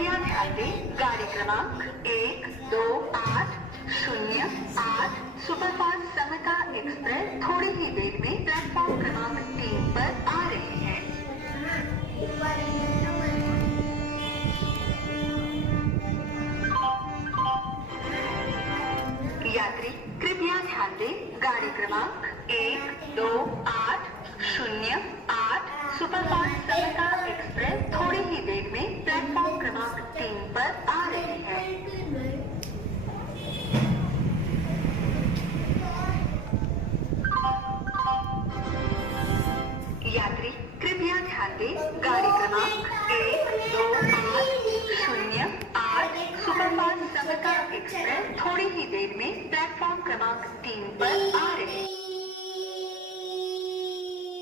कृपया ध्यान दें, गाड़ी क्रमांक 1280 सुपरफास्ट समता एक्सप्रेस थोड़ी ही देर में प्लेटफॉर्म क्रमांक 3 पर आ रही है। यात्री कृपया ध्यान दें, गाड़ी क्रमांक 1280 सुपरफास्ट समता एक्सप्रेस थोड़ी ही देर में प्लेटफॉर्म क्रमांक 3 पर आ रही है। यात्री कृपया ध्यान दें, गाड़ी क्रमांक 1280 सुपरफास्ट समता एक्सप्रेस थोड़ी ही देर में प्लेटफॉर्म क्रमांक 3 पर आ रही है।